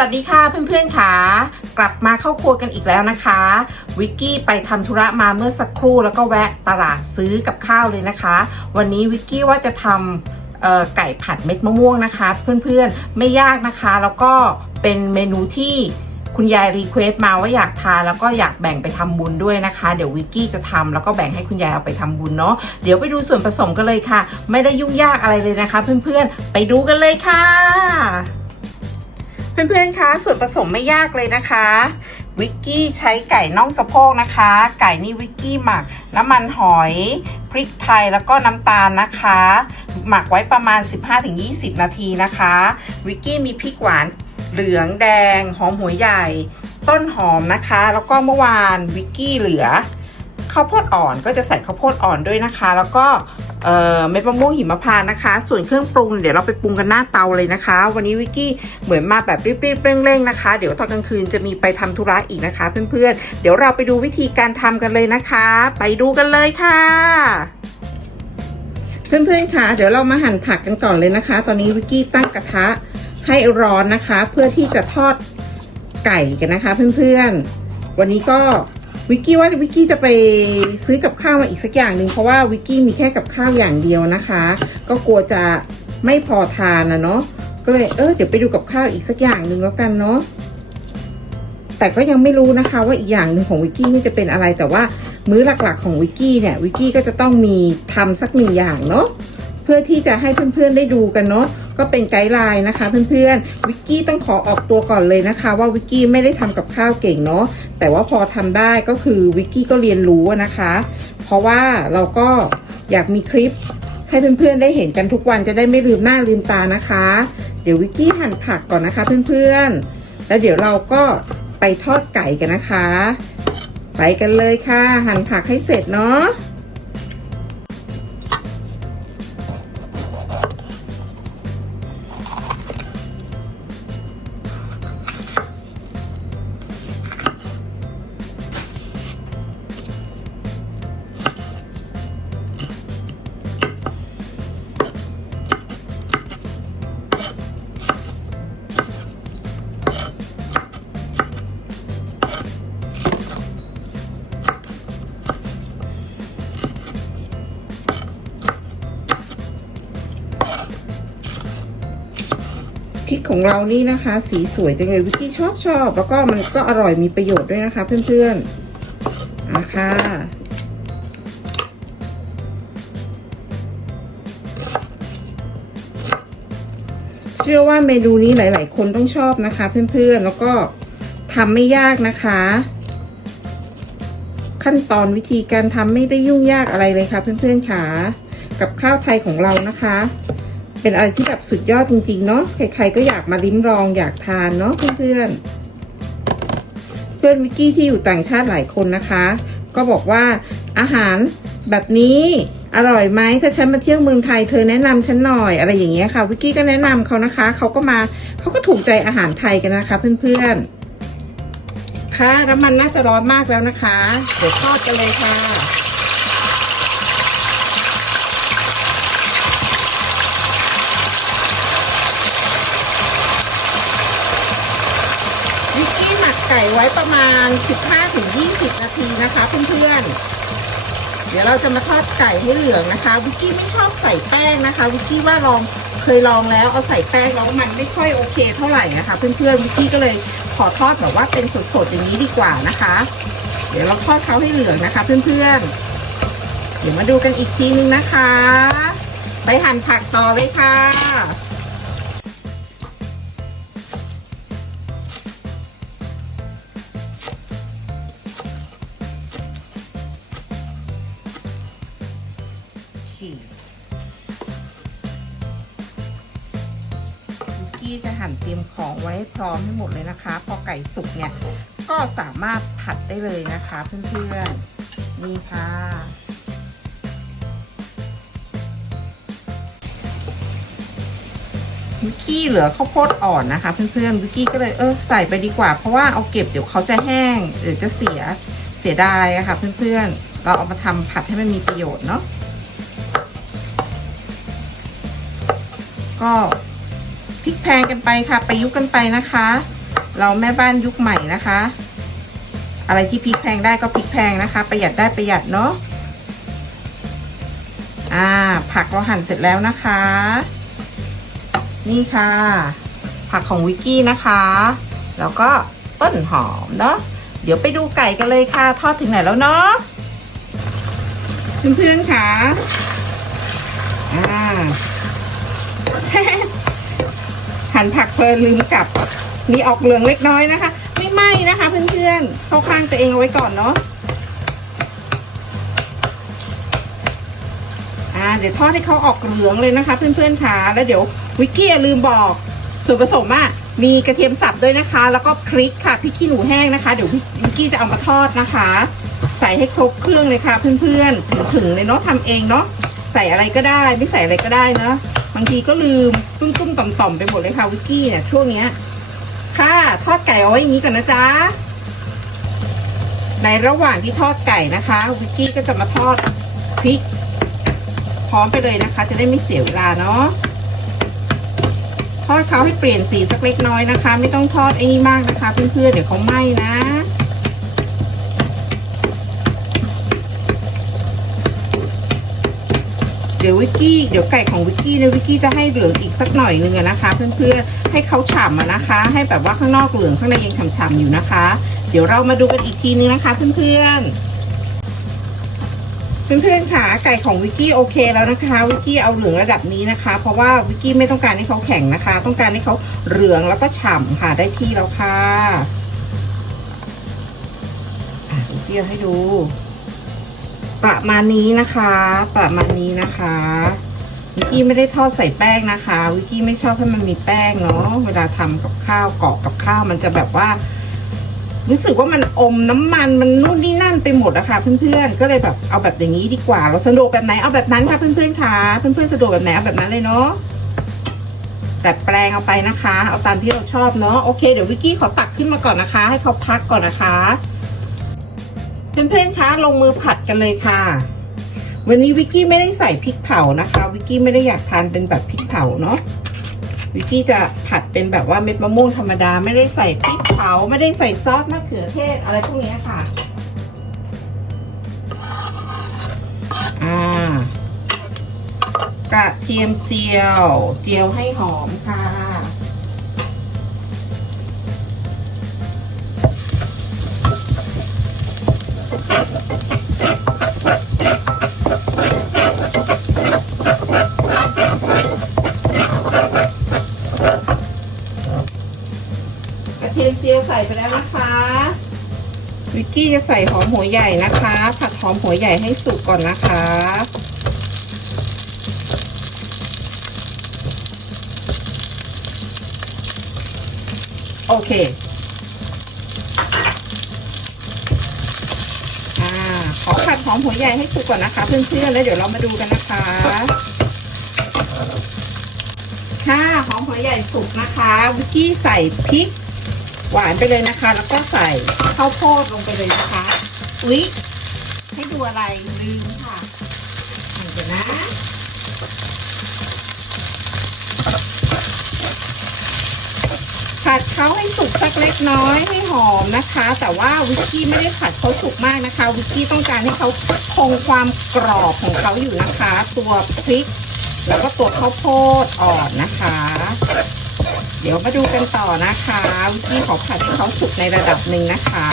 วัสดีค่ะเพื่อนๆค่ะกลับมาเข้าครัวกันอีกแล้วนะคะ วิกกี้ไปทำธุระมาเมื่อสักครู่แล้วก็แวะตลาดซื้อกับข้าวเลยนะคะ วันนี้วิกกี้ว่าจะทำเอ่อไก่ผัดเม็ดมะม่วงนะคะ เพื่อนๆไม่ยากนะคะ แล้วก็เป็นเมนูที่คุณยายรีเควสต์มาว่าอยากทานแล้วก็อยากแบ่งไปทำบุญด้วยนะคะ เดี๋ยววิกกี้จะทำแล้วก็แบ่งให้คุณยายเอาไปทำบุญเนาะเดี๋ยวไปดูส่วนผสมกันเลยค่ะ ไม่ได้ยุ่งยากอะไรเลยนะคะ เพื่อนๆไปดูกันเลยค่ะ เพื่อนๆคะส่วนผสมไม่ยากเลยนะคะวิกกี้ใช้ไก่น่องสะโพกนะคะ ไก่นี่วิกกี้หมักน้ำมันหอยพริกไทยแล้วก็น้ำตาลนะคะ หมักไว้ประมาณ 15-20 นาทีนะคะ วิกกี้มีพริกหวานเหลืองแดง หอมหัวใหญ่ ต้นหอมนะคะ แล้วก็เมื่อวานวิกกี้เหลือข้าวโพดอ่อนก็จะใส่ข้าวโพดอ่อนด้วยนะคะ แล้วก็ เอ่อเม็ดมะม่วงหิมพานต์นะคะ ส่วนเครื่องปรุงเดี๋ยวเราไปปรุงกันหน้าเตาเลยนะคะ วันนี้วิกกี้เหมือนมาแบบรีบๆเร่งๆนะคะ เดี๋ยวตอนกลางคืนจะมีไปทำธุระอีกนะคะ เพื่อนๆ เดี๋ยวเราไปดูวิธีการทำกันเลยนะคะ ไปดูกันเลยค่ะ เพื่อนๆค่ะ เดี๋ยวเรามาหั่นผักกันก่อนเลยนะคะ ตอนนี้วิกกี้ตั้งกระทะให้ร้อนนะคะ เพื่อที่จะทอดไก่กันนะคะ เพื่อนๆ วันนี้ก็ วิกกี้ว่าวิกกี้จะไปซื้อกับข้าวมาอีกสักอย่างหนึ่งเพราะว่าวิกกี้มีแค่กับข้าวอย่างเดียวนะคะ ก็กลัวจะไม่พอทานนะเนาะก็เลยเออเดี๋ยวไปดูกับข้าวอีกสักอย่างหนึ่งแล้วกันเนาะแต่ก็ยังไม่รู้นะคะว่าอีกอย่างหนึ่งของวิกกี้นี่จะเป็นอะไรแต่ว่ามื้อหลักๆของวิกกี้เนี่ยวิกกี้ก็จะต้องมีทำสักหนึ่งอย่างเนาะเพื่อที่จะให้เพื่อนๆได้ดูกันเนาะ ก็เป็นไกด์ไลน์นะคะ เพื่อนๆวิกกี้ต้องขอออกตัวก่อนเลยนะคะ ว่าวิกกี้ไม่ได้ทำกับข้าวเก่งเนาะแต่ว่าพอทำได้ก็คือวิกกี้ก็เรียนรู้นะคะ เพราะว่าเราก็อยากมีคลิปให้เพื่อนๆได้เห็นกันทุกวันจะได้ไม่ลืมหน้าลืมตานะคะ เดี๋ยววิกกี้หั่นผักก่อนนะคะเพื่อนๆ แล้วเดี๋ยวเราก็ไปทอดไก่กันนะคะ ไปกันเลยค่ะ หั่นผักให้เสร็จเนาะ พริกของเรานี่นะคะ สีสวยจังเลยวิกกี้ชอบชอบแล้วก็มันก็อร่อยมีประโยชน์ด้วยนะคะ เพื่อนๆอะค่ะเชื่อว่าเมนูนี้หลาย ๆ คนต้องชอบนะคะ เพื่อนๆ แล้วก็ทำไม่ยากนะคะ ขั้นตอนวิธีการทำไม่ได้ยุ่งยากอะไรเลยค่ะ เพื่อนๆค่ะกับข้าวไทยของเรานะคะ เป็นอะไรที่แบบสุดยอดจริง ๆ เนาะ ใครๆก็อยากมาลิ้มลองอยากทานเนาะเพื่อนๆ เพื่อนวิกกี้ที่อยู่ต่างชาติหลายคนนะคะ ก็บอกว่าอาหารแบบนี้อร่อยไหมถ้าฉันมาเที่ยวเมืองไทยเธอแนะนำฉันหน่อยอะไรอย่างเงี้ยค่ะวิกกี้ก็แนะนำเขานะคะ เขาก็มาเขาก็ถูกใจอาหารไทยกันนะคะ เพื่อนๆ ค่ะน้ำมันน่าจะร้อนมากแล้วนะคะ เดี๋ยวทอดกันเลยค่ะ วิกกี้หมักไก่ไว้ประมาณ 15-20 นาทีนะคะเพื่อนๆ เดี๋ยวเราจะมาทอดไก่ให้เหลืองนะคะ วิกกี้ไม่ชอบใส่แป้งนะคะ วิกกี้ว่าลองเคยลองแล้วเอาใส่แป้งแล้วมันไม่ค่อยโอเคเท่าไหร่นะคะ เพื่อนๆ วิกกี้ก็เลยขอทอดแบบว่าเป็นสดๆอย่างนี้ดีกว่านะคะ เดี๋ยวเราทอดเขาให้เหลืองนะคะ เพื่อนๆ เดี๋ยวมาดูกันอีกทีนึงนะคะ ไปหั่นผักต่อเลยค่ะ ร้อมให้หมดเลยนะคะ พอไก่สุกเนี่ยก็สามารถผัดได้เลยนะคะเพื่อนๆนี่ค่ะ วิกกี้เหลือข้าวโพดอ่อนนะคะเพื่อนๆวิกกี้ก็เลยเออใส่ไปดีกว่า เพราะว่าเอาเก็บเดี๋ยวเขาจะแห้งเดี๋ยวจะเสียเสียดายอะค่ะเพื่อนๆ เราเอามาทำผัดให้มันมีประโยชน์เนาะก็ พลิกแพงกันไปค่ะประยุกต์กันไปนะคะ เราแม่บ้านยุคใหม่นะคะ อะไรที่พริกแพงได้ก็พริกแพงนะคะ ประหยัดได้ประหยัดเนาะอ่า ผักเราหั่นเสร็จแล้วนะคะ นี่ค่ะ ผักของวิกกี้นะคะ แล้วก็ต้นหอมเนาะเดี๋ยวไปดูไก่กันเลยค่ะ ทอดถึงไหนแล้วเนาะเพื่อนๆค่ะอ่า หั่นผักเพลินลืมกลับ มีออกเหลืองเล็กน้อยนะคะ ไม่ไหม้นะคะ เพื่อนๆเข้าข้างตัวเองเอาไว้ก่อนเนาะอ่าเดี๋ยวทอดให้เขาออกเหลืองเลยนะคะ เพื่อนๆค่ะแล้วเดี๋ยววิกกี้ลืมบอกส่วนผสมอะมีกระเทียมสับด้วยนะคะ แล้วก็พริกค่ะพริกขี้หนูแห้งนะคะ เดี๋ยววิกกี้จะเอามาทอดนะคะ ใส่ให้ครบเครื่องเลยค่ะ เพื่อนๆถึงๆเลยเนาะทำเองเนาะใส่อะไรก็ได้ไม่ใส่อะไรก็ได้เนาะ บางทีก็ลืมตุ้มๆต่อมๆไปหมดเลยค่ะวิกกี้เนี่ยช่วงเนี้ย ค่ะทอดไก่เอาไว้อย่างนี้ก่อนนะจ๊ะในระหว่างที่ทอดไก่นะคะวิกกี้ก็จะมาทอดพริก พร้อมไปเลยนะคะ จะได้ไม่เสียเวลาเนาะทอดเขาให้เปลี่ยนสีสักเล็กน้อยนะคะ ไม่ต้องทอดไอ้นี่มากนะคะเพื่อนๆเดี๋ยวเขาไหม้นะ เดี๋ยววิกกี้เดี๋ยวไก่ของวิกกี้เนี่ยวิกกี้จะให้เหลืองอีกสักหน่อยนึงนะคะ เพื่อนๆให้เขาฉ่ำนะคะ ให้แบบว่าข้างนอกเหลืองข้างในยังฉ่ำๆอยู่นะคะ เดี๋ยวเรามาดูกันอีกทีนึงนะคะ เพื่อนๆเพื่อนๆค่ะไก่ของวิกกี้โอเคแล้วนะคะวิกกี้เอาเหลืองระดับนี้นะคะ เพราะว่าวิกกี้ไม่ต้องการให้เขาแข็งนะคะ ต้องการให้เขาเหลืองแล้วก็ฉ่ำค่ะได้ที่แล้วค่ะวิกกี้ให้ดู ประมาณนี้นะคะ ประมาณนี้นะคะวิกกี้ไม่ได้ทอดใส่แป้งนะคะวิกกี้ไม่ชอบให้มันมีแป้งเนาะเวลาทำกับข้าวเกาะกับข้าวมันจะแบบว่า รู้สึกว่ามันอมน้ำมันมันนู่นนี่นั่นไปหมดอะค่ะเพื่อนๆก็เลยแบบเอาแบบอย่างนี้ดีกว่า เราสะดวกแบบไหนเอาแบบนั้นค่ะเพื่อนๆค่ะเพื่อนๆสะดวกแบบไหนเอาแบบนั้นเลยเนาะแต่แปลงเอาไปนะคะ เอาตามที่เราชอบเนาะโอเคเดี๋ยววิกกี้ขอตักขึ้นมาก่อนนะคะ ให้เขาพักก่อนนะคะ เพื่อนๆคะลงมือผัดกันเลยค่ะ วันนี้วิกกี้ไม่ได้ใส่พริกเผานะคะ วิกกี้ไม่ได้อยากทานเป็นแบบพริกเผาเนาะวิกกี้จะผัดเป็นแบบว่าเม็ดมะม่วงธรรมดา ไม่ได้ใส่พริกเผาไม่ได้ใส่ซอสมะเขือเทศอะไรพวกนี้ค่ะอ่ากระเทียมเจียว เจียวให้หอมค่ะ กกี้จะใส่หอมหัวใหญ่นะคะ ผัดหอมหัวใหญ่ให้สุกก่อนนะคะ โอเคอ่าขอผัดหอมหัวใหญ่ให้สุกก่อนนะคะ เพื่อนๆแล้วเดี๋ยวเรามาดูกันนะคะค่ะหอมหัวใหญ่สุกนะคะวิกกี้ใส่พริก หวานไปเลยนะคะ แล้วก็ใส่ข้าวโพดลงไปเลยนะคะอุ๊ยให้ดูอะไรลืมค่ะเดี๋ยวนะผัดเขาให้สุกสักเล็กน้อยให้หอมนะคะ แต่ว่าวิกกี้ไม่ได้ผัดเขาสุกมากนะคะ วิกกี้ต้องการให้เขาคงความกรอบของเขาอยู่นะคะ ตัวพริก แล้วก็ตัวข้าวโพดอ่อนนะคะ เดี๋ยวมาดูกันต่อนะคะวิกกี้ขอผัดให้เขาสุกในระดับหนึ่งนะคะ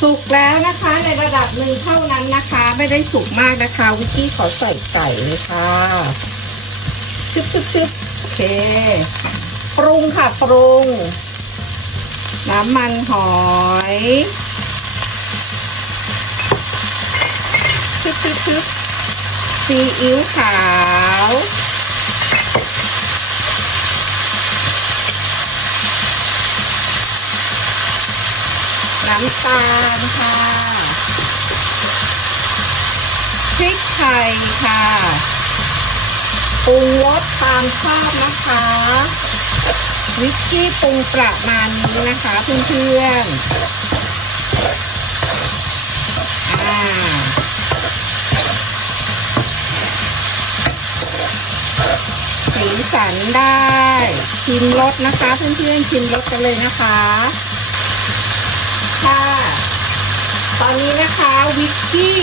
สุกแล้วนะคะในระดับหนึ่งเท่านั้นนะคะ ไม่ได้สุกมากนะคะ วิกกี้ขอใส่ไก่เลยค่ะชึบชึบชึบโอเคปรุงค่ะปรุง น้ำมันหอยชึบชึบชึบซีอิ๊วขาว น้ำตาลค่ะพริกไทยค่ะปรุงรสตามชอบนะคะวิกกี้ปรุงประมาณนี้นะคะเพื่อนๆอ่าสีสันได้ ชิมรสนะคะ เพื่อนๆชิมรสกันเลยนะคะ ค่ะ ตอนนี้นะคะวิกกี้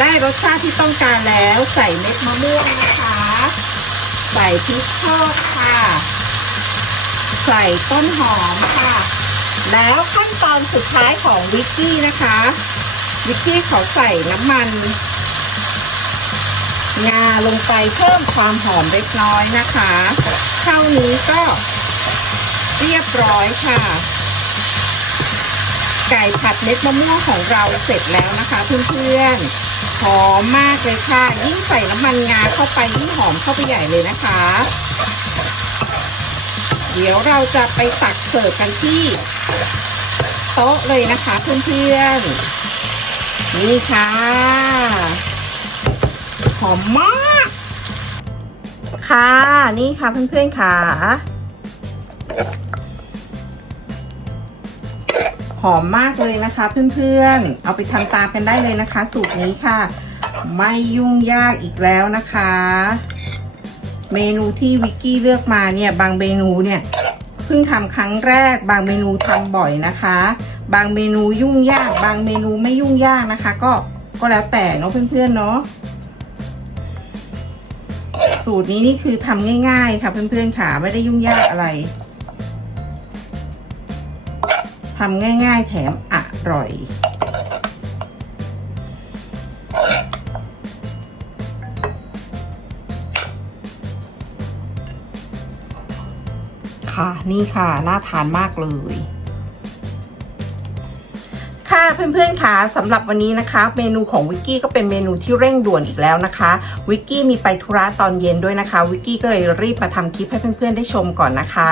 ได้รสชาติที่ต้องการแล้วใส่เม็ดมะม่วงนะคะ ใส่พริกทอดค่ะ ใส่ต้นหอมค่ะ แล้วขั้นตอนสุดท้ายของวิกกี้นะคะ วิกกี้เขาใส่น้ำมันงาลงไปเพิ่มความหอมเล็กน้อยนะคะ เท่านี้ก็เรียบร้อยค่ะ ไก่ผัดเม็ดมะม่วงของเราเสร็จแล้วนะคะเพื่อนๆหอมมากเลยค่ะ ยิ่งใส่น้ำมันงาเข้าไปยิ่งหอมเข้าไปใหญ่เลยนะคะ เดี๋ยวเราจะไปตักเสิร์ฟกันที่โต๊ะเลยนะคะเพื่อนๆนี่ค่ะ หอมมาก ค่ะนี่ค่ะเพื่อนๆค่ะ หอมมากเลยนะคะ เพื่อนๆ เอาไปทำตามกันได้เลยนะคะ สูตรนี้ค่ะ ไม่ยุ่งยากอีกแล้วนะคะ เมนูที่วิกกี้เลือกมาเนี่ย บางเมนูเนี่ยเพิ่งทำครั้งแรก บางเมนูทำบ่อยนะคะ บางเมนูยุ่งยาก บางเมนูไม่ยุ่งยากนะคะ ก็ก็แล้วแต่เนาะเพื่อนๆเนาะสูตรนี้นี่คือทำง่ายๆค่ะเพื่อนๆค่ะไม่ได้ยุ่งยากอะไร ทำง่ายๆแถมอร่อย ค่ะ นี่ค่ะ น่าทานมากเลย เพื่อนๆค่ะสำหรับวันนี้นะคะ เมนูของวิกกี้ก็เป็นเมนูที่เร่งด่วนอีกแล้วนะคะ วิกกี้มีไปธุระตอนเย็นด้วยนะคะ วิกกี้ก็เลยรีบมาทำคลิปให้เพื่อนๆได้ชมก่อนนะคะ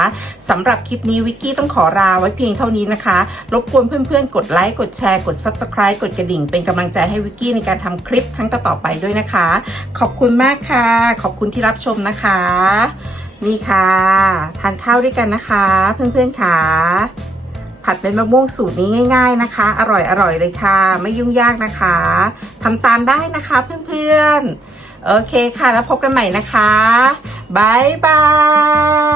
สำหรับคลิปนี้วิกกี้ต้องขอลาไว้เพียงเท่านี้นะคะ รบกวนเพื่อนๆ กดไลค์กดแชร์กด Subscribe กดกระดิ่ง เป็นกำลังใจให้วิกกี้ในการทำคลิปครั้งต่อๆไปด้วยนะคะ ขอบคุณมากค่ะ ขอบคุณที่รับชมนะคะ นี่ค่ะ ทานข้าวด้วยกันนะคะ เพื่อนๆค่ะ ผัดเป็นมะม่วงสูตรนี้ง่าย ๆนะคะ อร่อยอร่อยเลยค่ะ ไม่ยุ่งยากนะคะทำตามได้นะคะเพื่อนๆ โอเคค่ะแล้วพบกันใหม่นะคะบายบาย